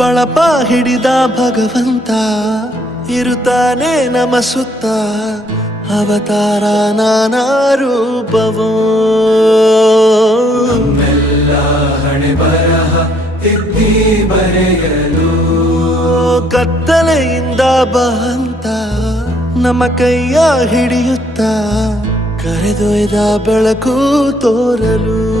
ಬಳಪ ಹಿಡಿದ ಭಗವಂತ ಇರುತ್ತಾನೆ ನಮ ಸುತ್ತ ಅವತಾರ ನಾನಾ ರೂಪವೋ. ಹಣೆ ಬರಹ ಬರೆಯಲು. ಕತ್ತಲೆಯಿಂದ ಬಹಂತ ನಮ್ಮ ಕೈಯ ಹಿಡಿಯುತ್ತ ಕರೆದೊಯ್ದ ಬೆಳಕು ತೋರಲು.